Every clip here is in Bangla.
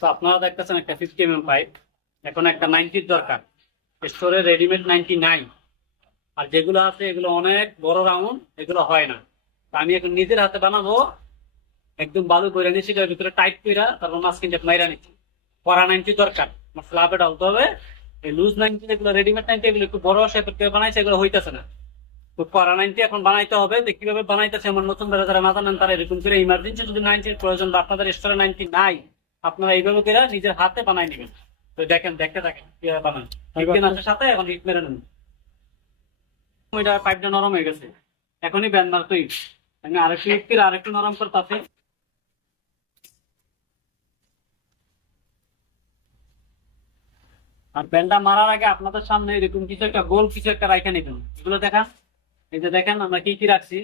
তো আপনারা দেখতেছেন একটা 50 mm পাইপ, এখন একটা 90 দরকার। স্টোরে রেডিমেড 90 নাই, আর যেগুলো আছে এগুলো অনেক বড় রাউন্ড, এগুলো হয় না। তো আমি এখন নিজের হাতে বানাবো, একদম বালু করে নিচ্ছি, এটার ভিতরে টাইট কইরা তারপর মাঝখান দিয়ে মাইরা নিচ্ছি। কড়া 90 দরকার, আমার স্ল্যাবে ঢালতে হবে। এই লুজ 90 যেগুলো রেডিমেড 90 এগুলো একটু বড় শেপের কেউ বানাইছে, এগুলো হইতেছে না। তো কড়া 90 এখন বানাইতে হবে। তো কিভাবে বানাইতেছে আমার নতুন বেড়ে যারা না জানেন তারা এরকম করে ইমার্জেন্সি যদি 90 প্রয়োজন বা আপনাদের স্টোরে 90 নাই, আপনারা এইভাবে করে নিজের হাতে বানাই নেবেন। তো দেখেন, দেখতে থাকেন কিভাবে বানান। হিটকেনারের সাথে এখন হিট মেরে নেন। ওইটা পাইপটা নরম হয়ে গেছে, এখনই ব্যান মারতেই আমি আরেকটু হিট করে আরেকটু নরম করতেছি। আর ব্যান্ডটা মারার আগে আপনাদের সামনে এরকম কিছু একটা গোল কিছু একটা রাখে নেবেন। এগুলো দেখান, এই যে দেখেন আমরা কি কি রাখছি।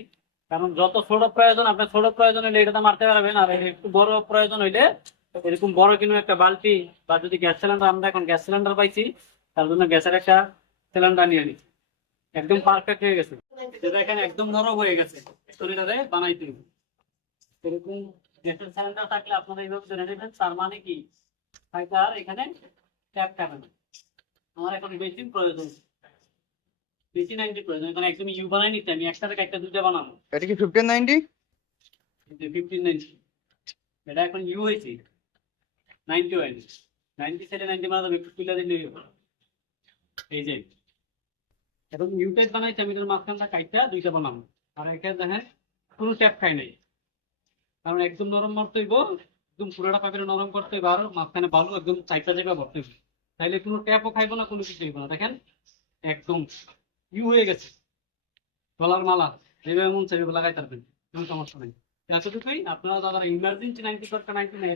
কারণ যত ছোট প্রয়োজন, আপনার ছোট প্রয়োজন হইলে এটাতে মারতে পারবেন, আর একটু বড় প্রয়োজন হইলে এরকম বড় কিনো একটা বালতি, বা যদি গ্যাস সিলিন্ডার, আমরা এখন গ্যাস সিলিন্ডার পাইছি, তার জন্য গ্যাসের একটা সিলিন্ডার নিয়ে নিচ্ছি। একদম পারফেক্ট হয়ে গেছে, এই যে দেখেন একদম নরম হয়ে গেছে। স্টোরিটারে বানাইতে হবে। এরকম গ্যাসের সিলিন্ডার থাকলে আপনারা এইভাবে জেনে নেবেন, তার মানে কি ফাইটার এখানে ট্যাপ খাবে না। আমার এখন বেশি প্রয়োজন, বেশি 90 প্রয়োজন, এখানে একদম ইউ বানাই নিতে আমি একটা থেকে একটা দুইটা বানাবো। এটা কি 1590? 1590, এটা এখন ইউ হয়েছে, 90 হয়নি। 90 সাইডে 90 বানাতে একটু তুলে দিলে হবে। এই যে এখন ইউ টাইপ বানাইছি আমি, এটার মাঝখানটা কাইটা দুইটা বানাবো। আর এখানে দেখেন কোনো ট্যাপ খাই নাই, কারণ একদম নরম করতে হইব, একদম পুরোটা পাইপের নরম করতে হইব, আর মাঝখানে বালু একদম চাইটা জায়গা ভরতে হইব। তাইলে কোনো ট্যাপও খাইবো না, কোনো কিছু হইব না। দেখেন একদম ইউ হয়ে গেছে, গলার মালা যেভাবে মন সেভাবে লাগাই পারবেন, কোনো সমস্যা নেই। এতটুকুই, আপনারা যারা ইমার্জেন্সি 90 দরকার 90 নেই,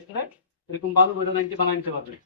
এরকম বালু বইটা 90 বানাই নিতে পারবেন।